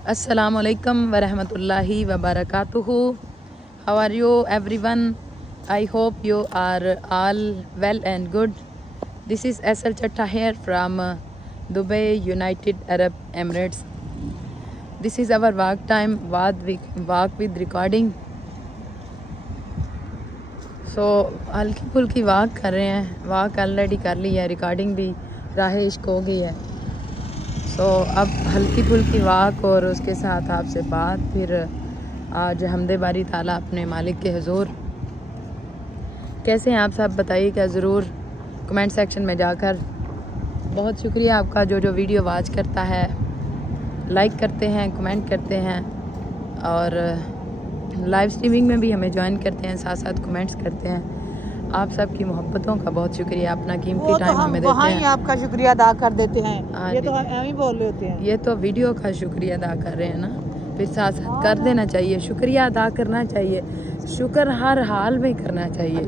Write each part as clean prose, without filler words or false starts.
Assalamualaikum warahmatullahi wabarakatuh. How are you everyone? I hope you are all well and good. This is SL Chatta here from Dubai, United Arab Emirates. This is our walk time, walk with recording. So हल्की फुल्की walk कर रहे हैं, walk already कर ली है, recording भी राह इश्क हो गई है। तो अब हल्की फुल्की वॉक और उसके साथ आपसे बात, फिर आज हमदे बारी ताला अपने मालिक के हुजूर। कैसे हैं आप सब, बताइएगा ज़रूर कमेंट सेक्शन में जाकर। बहुत शुक्रिया आपका जो वीडियो वॉच करता है, लाइक करते हैं, कमेंट करते हैं और लाइव स्ट्रीमिंग में भी हमें ज्वाइन करते हैं, साथ साथ कमेंट्स करते हैं। आप सबकी मोहब्बतों का बहुत शुक्रिया, अपना कीमती टाइम हमें देते हैं। आपका शुक्रिया अदा कर देते हैं। ये तो हम ही बोल रहे होते हैं। ये तो वीडियो का शुक्रिया अदा कर रहे हैं ना, फिर साथ साथ कर देना चाहिए, शुक्रिया अदा करना चाहिए। शुक्र हर हाल में करना चाहिए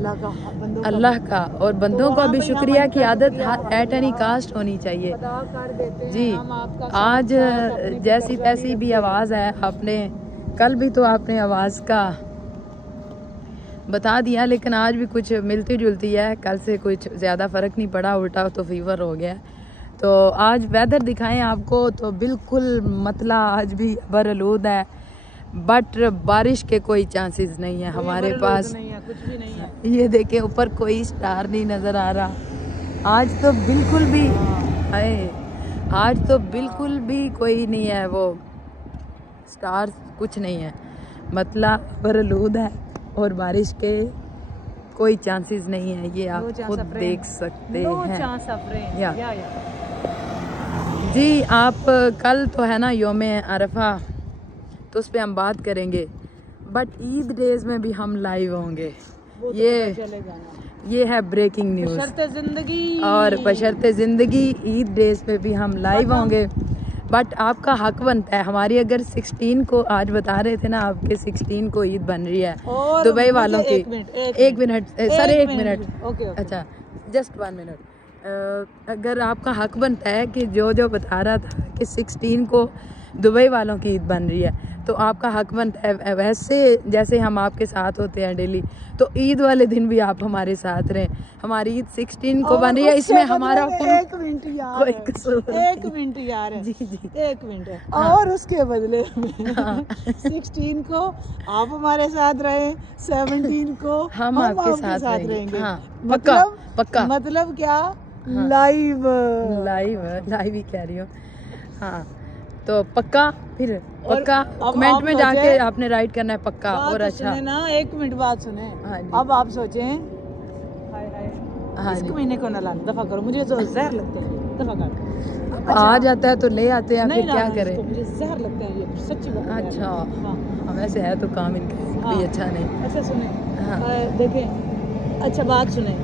अल्लाह का, और बंदों को भी शुक्रिया की आदत एट एनी कास्ट होनी चाहिए जी। आज जैसी तैसी भी आवाज़ है, आपने कल भी तो आपने आवाज़ का बता दिया, लेकिन आज भी कुछ मिलती जुलती है, कल से कुछ ज़्यादा फ़र्क नहीं पड़ा, उल्टा तो फीवर हो गया। तो आज वेदर दिखाएं आपको, तो बिल्कुल मतला आज भी बरआलूद है, बट बारिश के कोई चांसेस नहीं है हमारे पास। नहीं है, कुछ भी नहीं है। ये देखें, ऊपर कोई स्टार नहीं नज़र आ रहा आज तो बिल्कुल भी। आज तो बिल्कुल भी कोई नहीं है, वो स्टार कुछ नहीं है, मतला बरआलूद है और बारिश के कोई चांसेस नहीं है। ये आप खुद देख सकते हैं या जी। आप कल तो है ना योम अरफा, तो उस पर हम बात करेंगे, बट ईद डेज में भी हम लाइव होंगे। ये है ब्रेकिंग न्यूज़, और बशर्ते ज़िंदगी ईद डेज पे भी हम लाइव होंगे। बट आपका हक बनता है, हमारी अगर 16 को, आज बता रहे थे ना आपके 16 को ईद बन रही है दुबई वालों की। एक मिनट सर, एक मिनट, अच्छा जस्ट 1 मिनट। अगर आपका हक बनता है कि जो बता रहा था कि 16 को दुबई वालों की ईद बन रही है, तो आपका हक बनता है वैसे जैसे हम आपके साथ होते हैं डेली, तो ईद वाले दिन भी आप हमारे साथ रहें। हमारी ईद 16 को बन रही है, इसमें हमारा एक मिनट यार, एक मिनट यार जी जी, एक मिनट है। और उसके बदले 16 को आप हमारे साथ रहे, 17 को हम आपके साथ रहेंगे। पक्का पक्का, मतलब क्या, लाइव ही कह रही हूँ। हाँ तो पक्का, फिर पक्का कमेंट में जाके आपने राइट करना है पक्का। और अच्छा ना, एक मिनट बात सुने। अब आप सोचें, इस महीने को ना लाना, दफा करो, मुझे तो जहर लगते हैं, दफा करो। आ जाता है तो ले आते हैं, फिर क्या करें, मुझे जहर लगते हैं, ये सच्ची बात है। अच्छा वैसे है तो काम इनका भी अच्छा नहीं। अच्छा सुने, देखें, अच्छा बात सुने।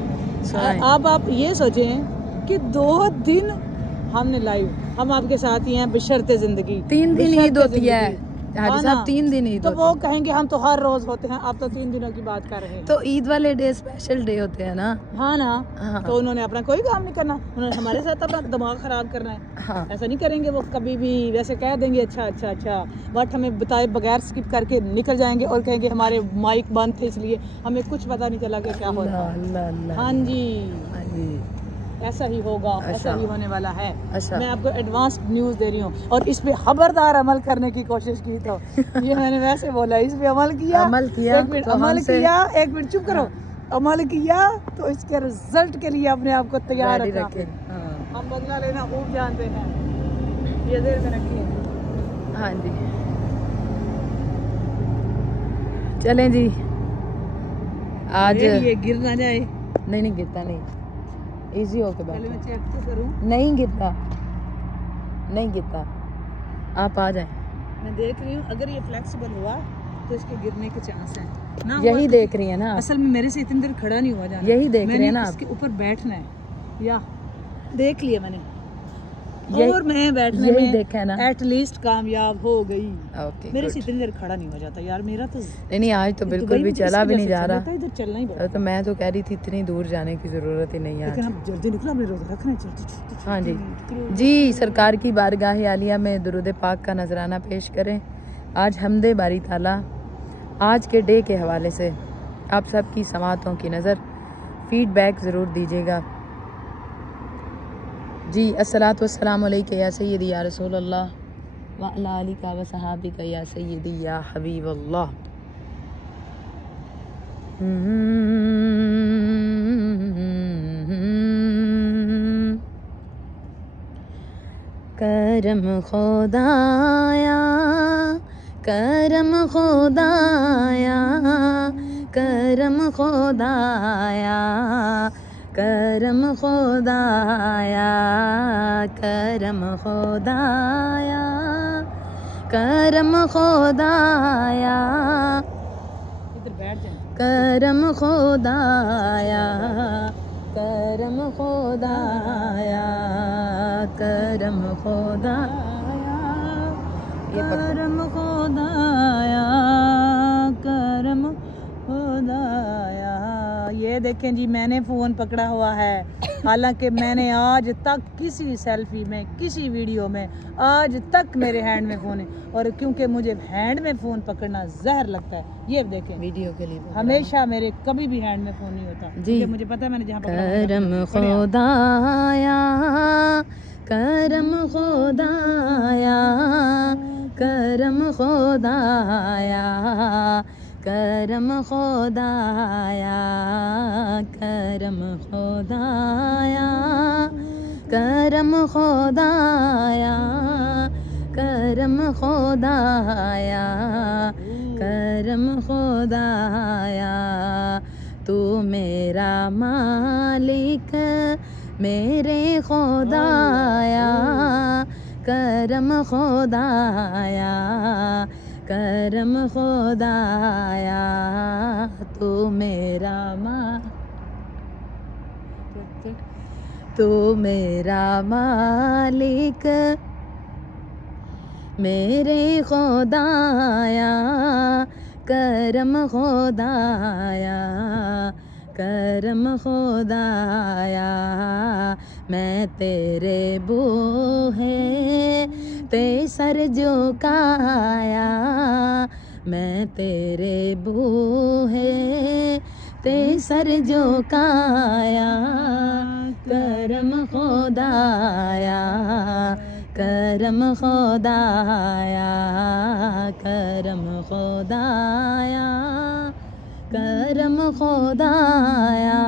अब आप ये सोचें कि 2 दिन हमने लाइव, हम आपके साथ ही हैं बशर्ते ज़िंदगी। 3 दिन ईद होती है हाजी साहब, 3 दिन ईद। तो वो कहेंगे हम तो हर रोज होते हैं, आप तो 3 दिनों की बात कर रहे हैं। तो ईद वाले डे स्पेशल डे होते हैं ना। हाँ ना। हाँ। तो उन्होंने अपना कोई काम नहीं करना, उन्होंने हमारे साथ अपना दिमाग खराब करना है। हाँ। ऐसा नहीं करेंगे वो कभी भी, वैसे कह देंगे अच्छा, बट हमें बताए बगैर स्किप करके निकल जाएंगे और कहेंगे हमारे माइक बंद थे इसलिए हमें कुछ पता नहीं चला कि क्या हो रहा है। हाँ जी, ऐसा ही होगा। अच्छा। ऐसा ही होने वाला है। अच्छा। मैं आपको एडवांस न्यूज़ दे रही हूँ, और इस पे खबरदार अमल करने की कोशिश की तो ये मैंने वैसे बोला, इस पे अमल किया एक मिनट, अमल किया, एक मिनट चुप करो। अमल किया तो इसके रिजल्ट के लिए अपने आप को तैयार रखें। हम बदला लेना खूब जानते हैं, ये देर में रखिए। हाँ जी, चलें जी। आज ये गिर ना जाए। नहीं गिरता, नहीं, इजी होके बैठ, मैं चेक तो करूं। नहीं गिरता, आप आ जाएं। मैं देख रही हूँ, अगर ये फ्लेक्सिबल हुआ तो इसके गिरने के चांस हैं ना। यही देख रही है ना, असल में मेरे से इतनी देर खड़ा नहीं हुआ जाना, यही देख रहे हैं ना, इसके ऊपर बैठना है, या देख लिया मैंने। और मैं बैठने में देखा ना एटलीस्ट कामयाब हो गई। ओके, मेरे से इतनी देर खड़ा नहीं हो जाता यार, मेरा तो नहीं आज तो बिल्कुल भी चला भी नहीं जा रहा। इधर चलना ही पड़ता। तो मैं तो कह रही थी इतनी दूर जाने की जरूरत ही नहीं है। लेकिन हम जल्दी निकलो, हमने रोजा रखना है, जल्दी। हाँ जी जी, सरकार की बारगाह आलिया में दुरूद पाक का नजराना पेश करें। आज हमदे बारी ताला आज के डे के हवाले से आप सबकी समातों की नज़र फीडबैक ज़रूर दीजिएगा जी। अस्सलातु वस्सलामु अलैका या सय्यदी या रसूल अल्लाह व अला आलिका व सहाबिका या सय्यदी या हबीब अल्लाह। करम खुदाया, करम खुदाया, करम खुदाया, करम खुदाया, करम खुदाया, करम खुदाया, इधर बैठ जाए। करम खुदाया, करम खुदाया, करम खुदाया, करम खुदाया, करम खुदाया। ये देखें जी, मैंने फ़ोन पकड़ा हुआ है, हालांकि मैंने आज तक किसी सेल्फी में, किसी वीडियो में, आज तक मेरे हैंड में फ़ोन है। और क्योंकि मुझे हैंड में फ़ोन पकड़ना जहर लगता है, ये देखें वीडियो के लिए हमेशा मेरे कभी भी हैंड में फ़ोन नहीं होता जी। मुझे पता है मैंने जहाँ करम खुदाया, करम खुदाया, करम खुदाया, करम खुदाया, करम खुदाया, करम खुदाया, करम खुदाया, करम खुदाया। तू मेरा मालिक मेरे खुदाया, करम खुदाया, करम खुदाया। तू मेरा तू मेरा मालिक मेरे खुदाया, करम खुदाया, करम खुदाया। मैं तेरे बूहे ते सर झुकाया, मैं तेरे बूहे ते सर झुकाया, करम खुदाया, करम खुदाया, करम खुदाया, करम खुदाया,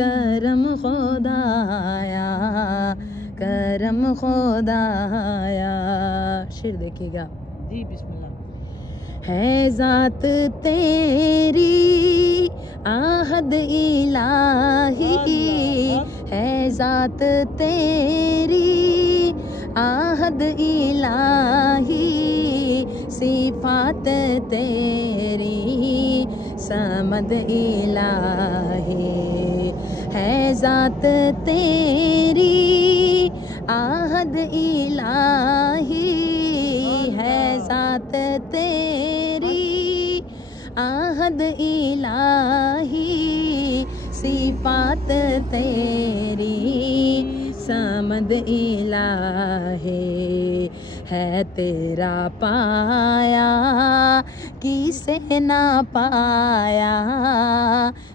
करम खुदाया, करम खुदाया। शेर देखिएगा जी, बिस्मिल्लाह। है ज़ात तेरी आहद इलाही, है ज़ात तेरी आहद इलाही, सिफात तेरी समद इलाही। है ज़ात तेरी आहद इलाही, है ज़ात तेरी आहद इलाही, सिफात तेरी समद इलाही। है तेरा पाया किसे ना पाया,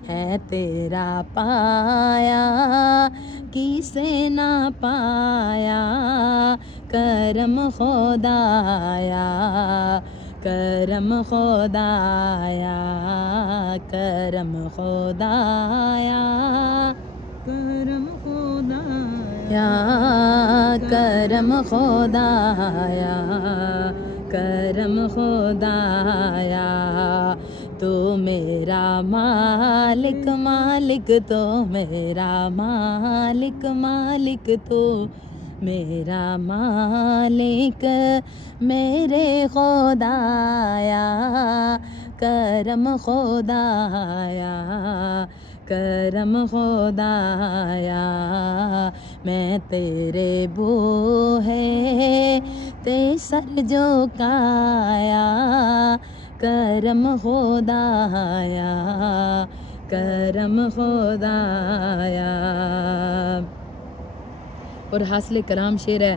है तेरा पाया किसे ना पाया, करम खुदाया, करम खुदाया, करम खुदाया, करम खुदाया, करम खुदाया, करम खुदाया। तो मेरा मालिक मालिक, तो मेरा मालिक मालिक, तो मेरा मालिक मेरे खुदाया, करम खुदाया, करम खुदाया मैं तेरे बो है ते सर जो काया करम खुदाया करम खुदाया। और हासिल कलाम शेर है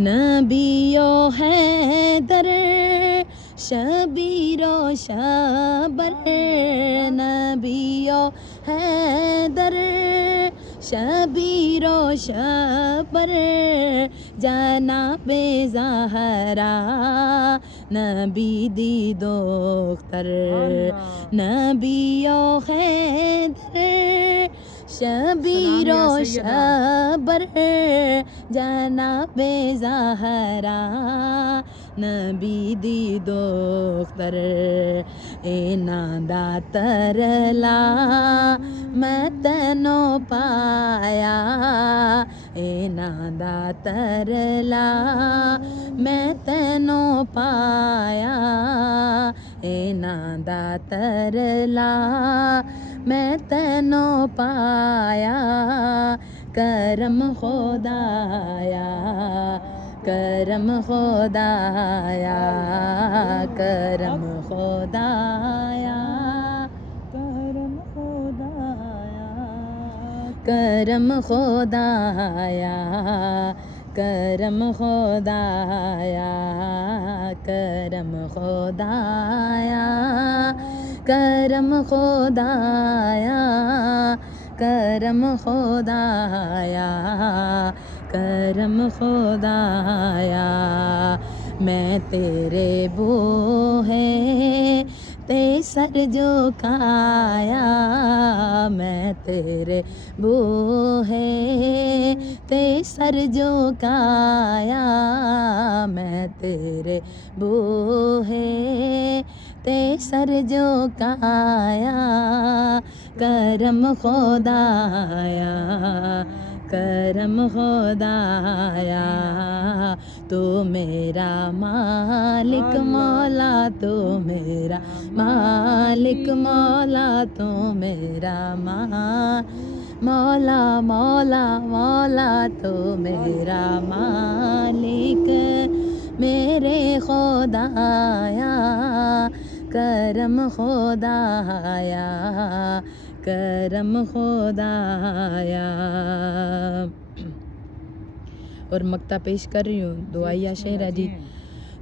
नबियो हैदर शबीरो शबर नबियो हैदर शबीरो शबर जनाबे ज़हरा नबी दी दोख्तर नबियो हैदर शबीरो शबर जनाबे ज़हरा नबी दी दोख्तर इन्हां दा तरला मैं तैनों पाया इन्हां दा तरला मैं तैनों पाया इन्हां दा तरला मैं तैनों पाया करम खुदाया करम खुदाया करम खुदाया करम खुदाया करम खुदाया करम खुदाया करम खुदाया करम खुदाया करम खुदाया करम खुदाया मैं तेरे बो है ते सर जो काया मैं तेरे बो है ते सर जो काया मैं तेरे बो है ते सर जो काया करम खुदाया करम खुदाया तो मेरा मालिक मौला तो मेरा मालिक मौला तो मेरा मौला मौला मौला तो मेरा मालिक मेरे खुदाया करम खुदाया करम खुदाया। और मक्ता पेश कर रही हूँ दुआया शेर है जी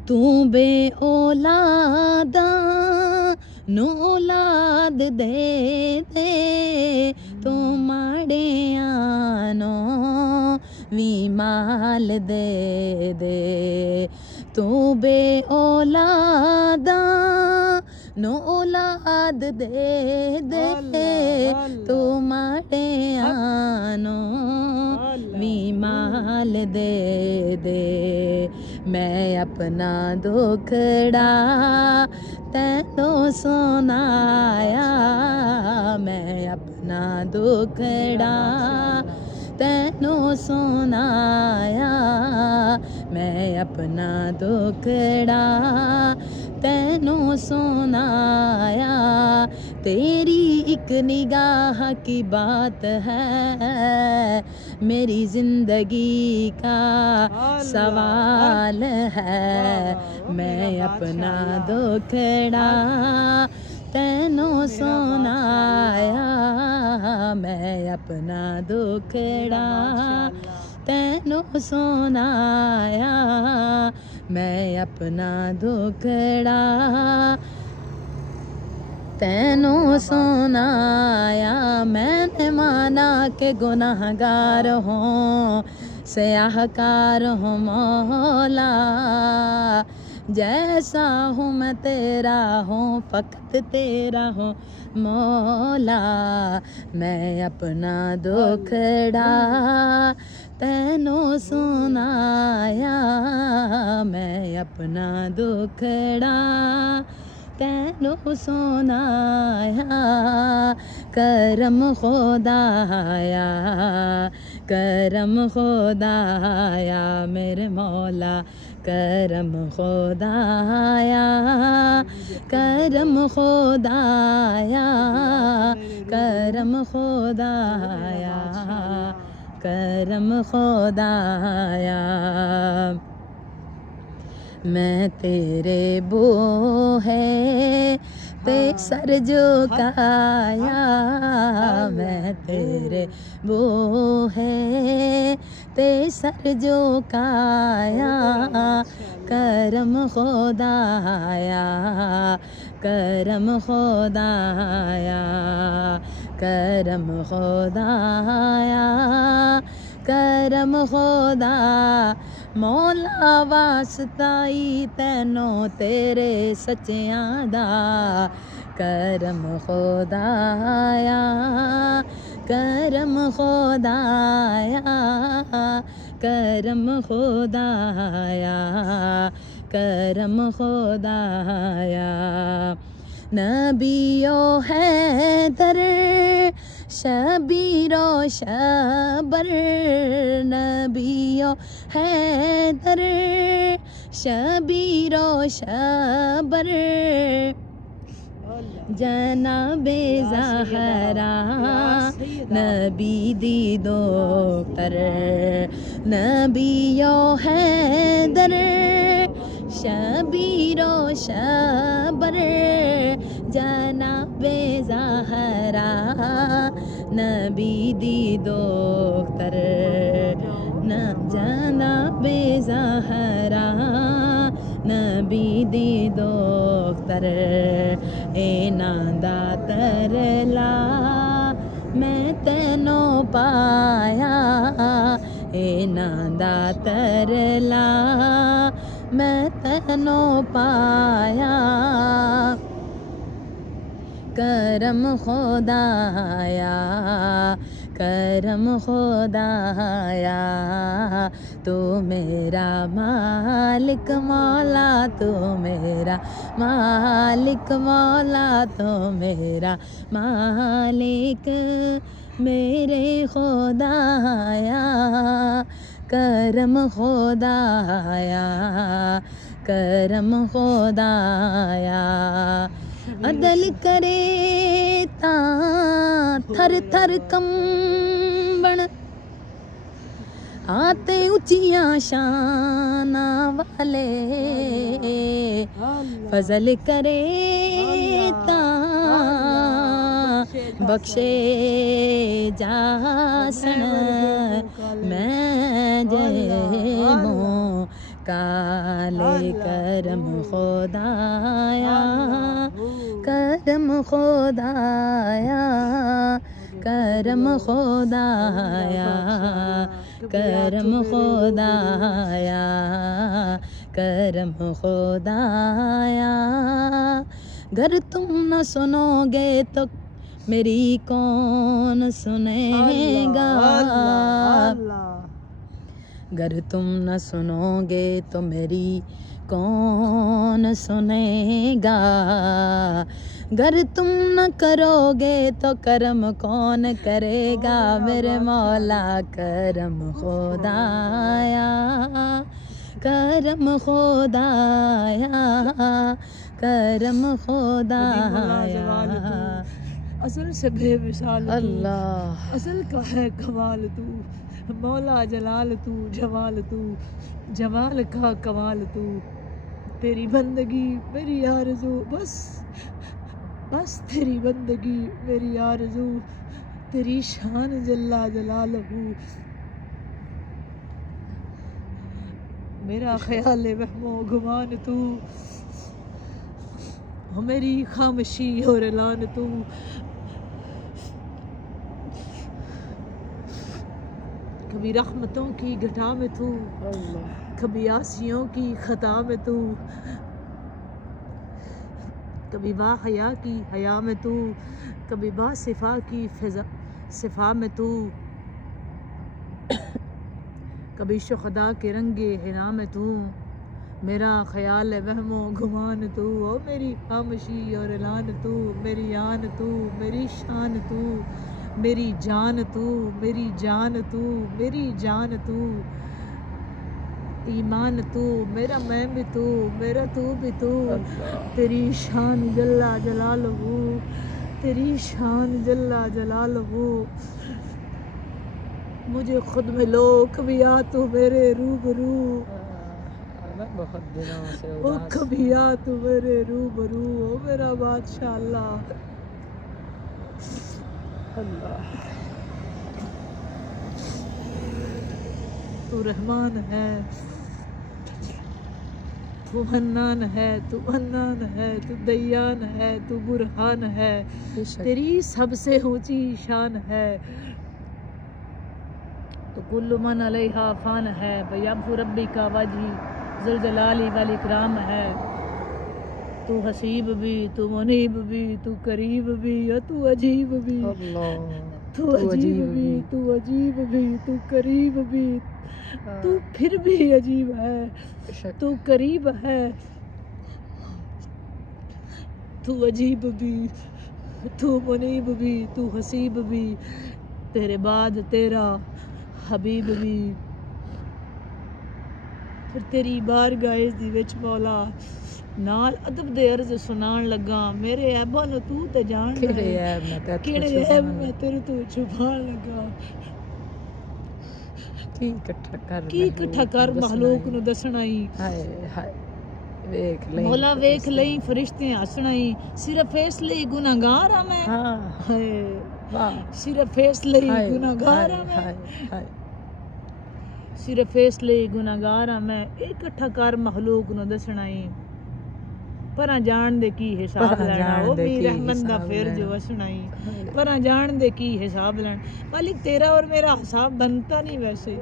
तू बे औलादा नो औलाद दे दे तू माड़े आनो वी माल दे दे तू बे औलादा नो औलाद दे दे तू माड़े आनो वी माल दे दे मैं अपना दुखड़ा तैनो सुनाया मैं अपना दुखड़ा तैनो सुनाया मैं अपना दुखड़ा तैनो सुनाया तेरी एक निगाह की बात है मेरी जिंदगी का सवाल है मैं अपना दुखड़ा तैनो सुनाया मैं अपना दुखड़ा तैनो सुनाया मैं अपना दुखड़ा तैनो सुनाया मैंने माना के गुनाहगार हूँ स्याहकार हूँ मौला जैसा हूँ मैं तेरा हूँ फकत तेरा हूँ मौला मैं अपना दुखड़ा तैनो सुनाया मैं अपना दुखड़ा तैनो सुनाया करम खुदाया करम खुदाया मेरे मौला करम खुदाया, करम खुदाया, करम खुदाया, करम खुदाया। मैं तेरे बो है ते सर झुकाया, मैं तेरे बो है ते सर झुकाया, करम खुदाया, करम खुदाया, करम खुदाया, करम खुदा। मौला वास्ताई तैनो तेरे सच्चियां दा, करम खुदाया, करम खुदाया, करम खुदाया, करम खुदाया। नबियो हैदर शबीरो शबर, नबियो हैदर शबीरो शबर, जनाबे ज़हरा नबी दी दोतर, नबियो हैदर शबीरो शबर, जनाबे ज़हरा नबी दी दोतर, न जनाबे ज़हरा नबी दी दोतर। इन्हां दा तरला मैं तैनो पाया, इन्हां दा तरला मैं तैनो पाया, करम खुदाया, करम खुदाया। तू मेरा मालिक मौला, तू मेरा मालिक मौला, तू मेरा मालिक मेरे खुदाया, करम खुदाया, करम खुदाया। अदल करे ता थर थर कंबण, आते ऊंचियां शाना वाले, फजल करे ता बख्शे जासन, मैं जेमो काले करम खुदाया, करम खुदाया, करम खुदाया, करम खुदाया, करम खुदाया। घर तुम न सुनोगे तो मेरी कौन सुनेगा, अगर तुम न सुनोगे तो मेरी कौन सुनेगा, अगर तुम न करोगे तो करम कौन करेगा, मेरे मौला करम खुदाया, करम खुदाया, करम खुदाया। असल से बेमिसाल अल्लाह, असल का है कमाल तू, मौला जलाल तू, जमाल तू, जमाल का कमाल तू। तेरी बंदगी मेरी आरज़ू, बस बस तेरी बंदगी मेरी आरज़ू, तेरी शान जल्ला जलालहू। मेरा ख्याल वहमो गुमान तू, मेरी खामोशी और ऐलान तू। कभी रहमतों की घटा में तू, कभी आसियों की खता में तू, कभी बाहया की हया में तू, कभी बासिफा की फिजा सिफा में तू, कभी शुहदा के रंगे हिना में तू। मेरा ख्याल है वहमो गुमान तू, ओ मेरी खामोशी और ऐलान तू, मेरी आन तू, मेरी शान तू, मेरी जान तू, मेरी जान तू, मेरी जान तू। ईमान तू, मेरा मैं भी तू, मेरा तू भी तू, तेरी शान जल्ला जलालहू, तेरी शान जल्ला जलालहू। मुझे खुद में लो कभी आ तू मेरे रूबरू, बहुत दिनों से ओ कभी आ तू मेरे रूबरू, ओ मेरा बादशाह अल्लाह। अल्लाह तू रहमान है, तू हन्नान है, तू अन्नान है, तू दयान है, तू बुरहान है, तेरी सबसे ऊंची शान है। तो कुल्लु मन अलैहा फान है, बयाबु रब्बी का वजी जुल जलाली वाल इकराम है। तू हसीब भी, तू मुनीब भी, तू करीब भी, और तू अजीब भी, तू अजीब भी, तू अजीब भी, तू करीब भी, तू फिर भी अजीब है, तू करीब है, तू अजीब भी, तू मुनीब भी, तू हसीब भी, तेरे बाद तेरा हबीब भी। फिर तेरी बारगाह दी विच मौला नाल अदब दे अर्ज सुनान लगा, मेरे ऐबां नूं तू ते जान, केड़े ऐब मैं तेरे तो छुपान लगा। की इकट्ठा कर महलूक नूं दसना ही, मौला वेख लई फरिश्ते हसना ही, सिर्फ इस लई गुनाहगार हां मैं, सिर्फ इस लई गुनाहगार हां मैं, सिर्फ इस लई गुनाहगार हां मैं। इकट्ठा कर महलूक नूं दसना ही, परां जान दे की हिसाब लेना, ओ भी रहमत दा फिर जो वसना ही, परां जान दे की हिसाब लेना। मालिक तेरा और मेरा हिसाब बनता नहीं वैसे,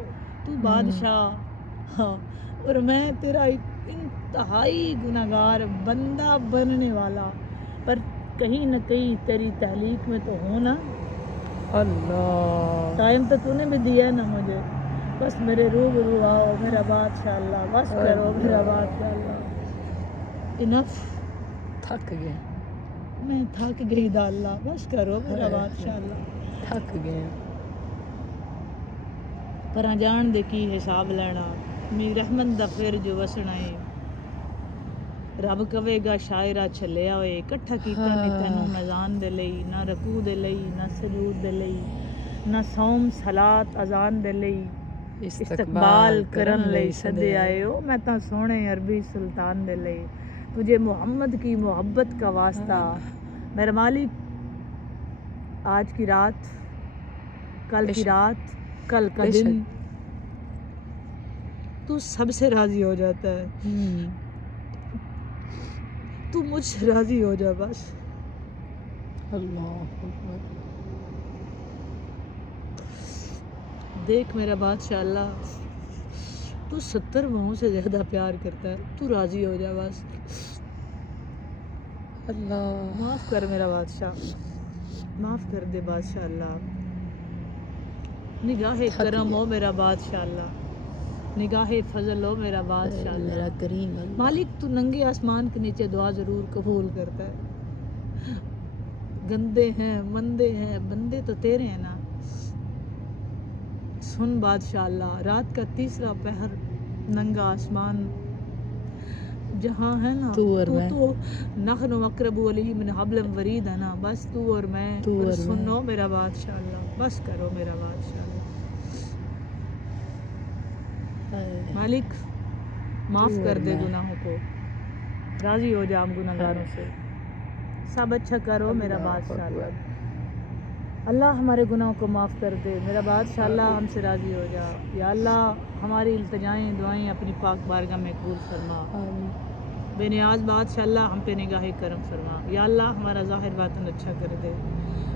तू बादशाह हाँ, और मैं तेरा इंतहाई गुनाहगार बंदा बनने वाला, पर कहीं न कहीं तेरी तहलीक में तो हो ना अल्लाह। टाइम तो तूने भी दिया ना मुझे, बस मेरे रूबरू आओ मेरा बादशाह अल्लाह, बस करो मेरा बादशाह अल्लाह। इनफ, थक गए, मैं थक गई दा अल्लाह, बस करो मेरा बादशाह अल्लाह, थक गए। पर जान दे की हिसाब लेना, मेरी रहमत दा फिर जो वसना है। रब कवेगा शायरा छलिया होए, इकट्ठा कीता नहीं तैनूं मैदान दे लई, ना रकू दे लई, ना सजूद दे लई, ना सौम सलात अजान दे लई, इस्तकबाल करन लई सदे आए हो। मैं तां सोहणे अरबी सुल्तान दे लई, तुझे मोहम्मद की मोहब्बत का वास्ता। मेरे मालिक आज की रात, कल की रात, कल का दिन, तू सबसे राजी हो जाता है, तू मुझसे राजी हो जा बस। अल्लाह देख मेरा बादशाह अल्लाह, तू 70 बहुओं से ज्यादा प्यार करता है, तू राजी हो जा बस। अल्लाह माफ कर मेरा बादशाह, माफ कर दे बादशाह अल्लाह। निगाहे करम हो मेरा बादशाह अल्लाह, निगाहे फजल हो मेरा बादशाह मेरा करीम मालिक। तू नंगे आसमान के नीचे दुआ जरूर कबूल करता है। गंदे हैं मंदे हैं बंदे तो तेरे हैं ना। सुन बादशाह अल्लाह, रात का तीसरा पहर, नंगा आसमान जहाँ है ना, तू तो नखन मकरबू अली मिन हब्लम वरीद है ना, बस तू और मैं। सुनो मेरा बादशाह अल्लाह, बस करो मेरा बादशाह अल्लाह। मालिक माफ कर दे गुनाहों को, राजी हो जा हम गुनाहगारों से, सब अच्छा करो मेरा बादशाह अल्लाह। अल्लाह हमारे गुनाहों को माफ़ कर दे मेरा बादशाह अल्लाह, हमसे राज़ी हो जा या अल्लाह। हमारी इल्तिजाएं दुआएं अपनी पाक बारगाह में कबूल फरमा। बेनियाज बादशाह अल्लाह हम पे निगाह करम फरमा या अल्लाह। हमारा ज़ाहिर बातन अच्छा कर दे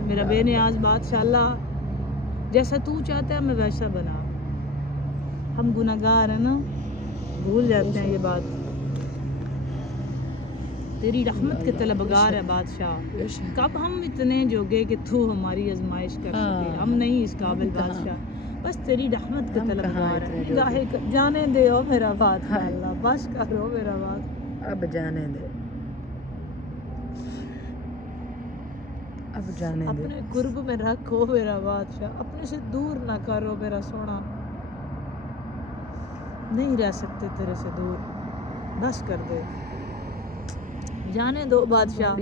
मेरा बेनियाज बादशाह अल्लाह। जैसा तू चाहता है हमें वैसा बना। हम गुनाहगार हैं ना, भूल जाते हैं ये बात। तेरी रहमत के तलबगार है बादशाह। कब हम इतने जोगे कि तू हमारी आजमाइश कर सके, हम नहीं इस काबिल बादशाह, बस तेरी रहमत के तलबगार है। निगाहे जाने दे ओ मेरा बादशाह अल्लाह, बस करो मेरा बात, अब जाने दे, अब जाने दे। अपने कुर्ब में रखो मेरा बादशाह, अपने से दूर ना करो मेरा सोना। नहीं रह सकते तेरे से दूर, बस कर दे, जाने दो बादशाह,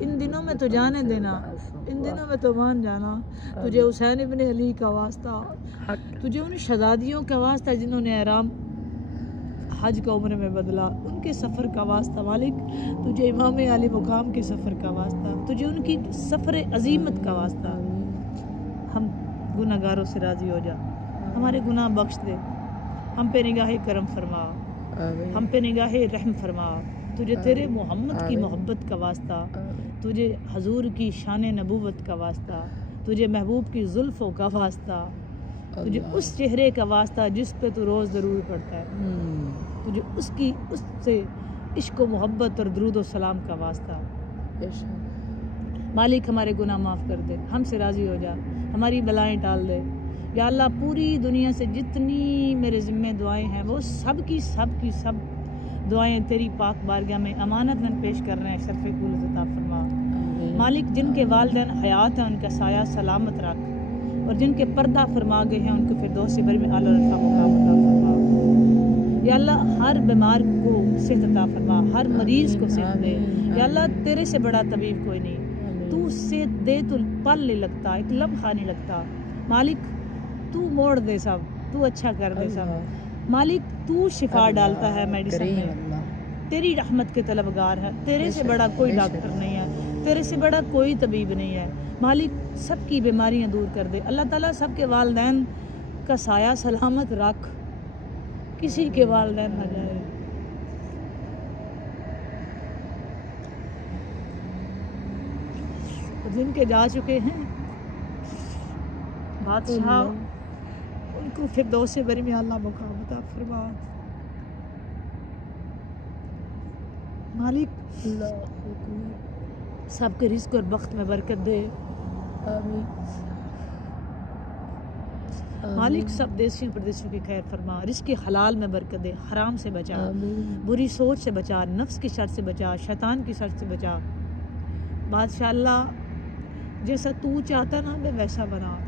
इन दिनों में तो जाने देना, इन दिनों में तो मान जाना। तुझे हुसैन इब्ने अली का वास्ता, तुझे उन शहजादियों का वास्ता जिन्होंने एहराम हज का उम्र में बदला, उनके सफ़र का वास्ता मालिक, तुझे इमाम अली मुकाम के सफ़र का वास्ता, तुझे उनकी सफ़र अजीमत का वास्ता। हम गुनाहगारों से राज़ी हो जा, हमारे गुनाह बख्श दे, हम पे निगाह करम फरमा, हम पे निगाह रहम फरमा। तुझे तेरे मोहम्मद की मोहब्बत का वास्ता, तुझे हजूर की शान नबूवत का वास्ता, तुझे महबूब की जुल्फ़ों का वास्ता, तुझे उस चेहरे का वास्ता जिस पे तू रोज़ ज़रूर पड़ता है, तुझे उससे इश्क व मोहब्बत और दरूद व सलाम का वास्ता। मालिक हमारे गुनाह माफ़ कर दे, हमसे राज़ी हो जा, हमारी बलाएं टाल दे। या अल्लाह पूरी दुनिया से जितनी मेरे ज़िम्मे दुआएं हैं वो सब की सब दुआएं तेरी पाक बारगाह में अमानत में पेश कर रहे हैं। शर्फ़ कबूल अता फरमा मालिक, जिनके वालिदैन हयात हैं उनका साया सलामत रख, और जिनके पर्दा फरमा गए हैं उनको फिरदौस से बरी में आला रफ़ा मुकाम अता फरमा। या अल्लाह हर बीमार को सेहत अता फरमा, हर मरीज़ को सेहत दे। या अल्लाह तेरे से बड़ा तबीब कोई नहीं, तू सेहत दे तो पल नहीं लगता, एक लम्हा नहीं लगता। मालिक तू मोड़ दे सब, तू अच्छा कर दे सब। मालिक तू शिफा डालता है मेडिसिन में, तेरी रहमत के तलबगार है, तेरे से बड़ा कोई डॉक्टर नहीं है, तेरे से बड़ा कोई तबीब नहीं है। मालिक सबकी बीमारियां दूर कर दे। अल्लाह ताला सबके वालिदैन का साया सलामत रख, किसी के वालिदैन ना जाए। जिनके जा चुके हैं बादशाह, उनको फिरदौस से बरी में अल्लाह मुकाम अता फरमा। मालिक सबके रिज़्क़ और बख्त में बरकत दे। मालिक सब देशियों प्रदेशियों की खैर फरमा, रिज़्क़ हलाल में बरकत दे, हराम से बचा, बुरी सोच से बचा, नफ्स की शर से बचा, शैतान की शर से बचा। बादशाह अल्लाह जैसा तू चाहता ना हमें वैसा बना,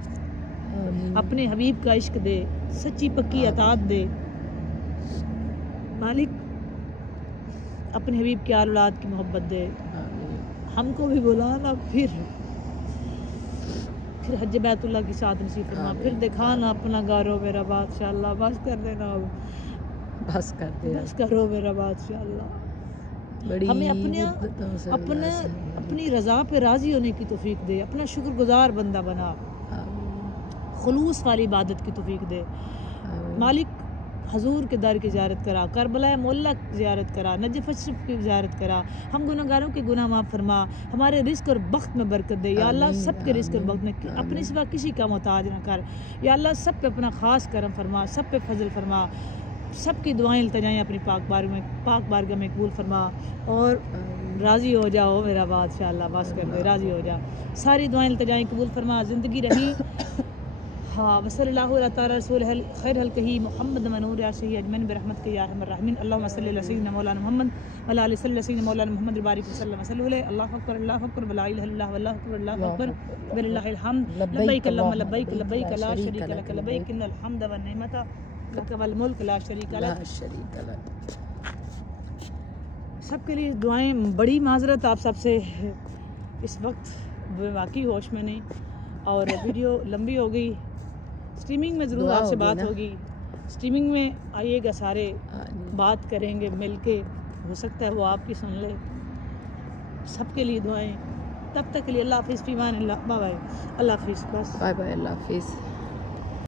अपने हबीब का इश्क दे, सच्ची पक्की अताअत दे। मालिक अपने हबीब की आल औलाद की मोहब्बत दे, हमको भी बुलाना, फिर हज बैतुल्लाह की साथ नसीब फरमा, फिर दिखाना अपना गारो मेरा बादशाह अल्लाह। बस कर देना, बस कर दे, बस करो मेरा बादशाह अल्लाह। हमें अपनी रज़ा पे राज़ी होने की तौफीक दे, अपना शुक्रगुजार बंदा बना, खुलूस वाली इबादत की तौफीक दे। मालिक हजूर के दर की ज़ियारत करा, करबला मोहल्ला की ज़ियारत करा, नजफ़ अशरफ की ज़ियारत करा, हम गुनहगारों के गुनाह माफ़ फरमा, हमारे रिज़्क़ और बख्त में बरकत दे। या अल्लाह सब के रिज़्क़ और बख्त में अपने सिवा किसी का मोहताज न कर। या अल्लाह सब पे अपना ख़ास करम फरमा, सब पे फजल फरमा, सब की दुआएं इल्तिजाएं अपनी पाक बारगाह में कबूल फरमा, और राज़ी हो जाओ मेरा बादशाह अल्लाह। बस कर दे, राज़ी हो जा, सारी दुआएं इल्तिजाएं कबूल फरमा। ज़िंदगी रही हाँ वसल्लल्लाहु अला रसूल खैर कही मोहम्मद मनूर या सही अजमन बरहमत के या रहमान रहीम। अल्लाहुम्मा सल्ली अला सय्यिदिना मौलाना मोहम्मद व अला आलि सय्यिदिना मौलाना मोहम्मद बारिक वसल्लम वसल्लम। अल्लाहु अकबर वला इलाहा इल्लल्लाह वल्लाहु अकबर अल्लाहु अकबर वलिल्लाहिल हम्द। लब्बैक अल्लाहुम्मा लब्बैक लब्बैक ला शरीका लक लब्बैक इन्नल हम्द वन निअमता लक वल मुल्क ला शरीका लक। सबके लिए दुआएं। बड़ी माजरत आप सबसे, इस वक्त वाकई होश में नहीं, और वीडियो लंबी हो गई। स्ट्रीमिंग में ज़रूर आपसे बात होगी, स्ट्रीमिंग में आइएगा, सारे बात करेंगे मिल के, हो सकता है वो आपकी सुन ले। सबके लिए दुआएं। तब तक के लिए अल्लाह हाफिज़, फ़ी अमान अल्लाह, बाय बाय, अल्लाह हाफिज़, बस बाय बाय, अल्लाह हाफिज़।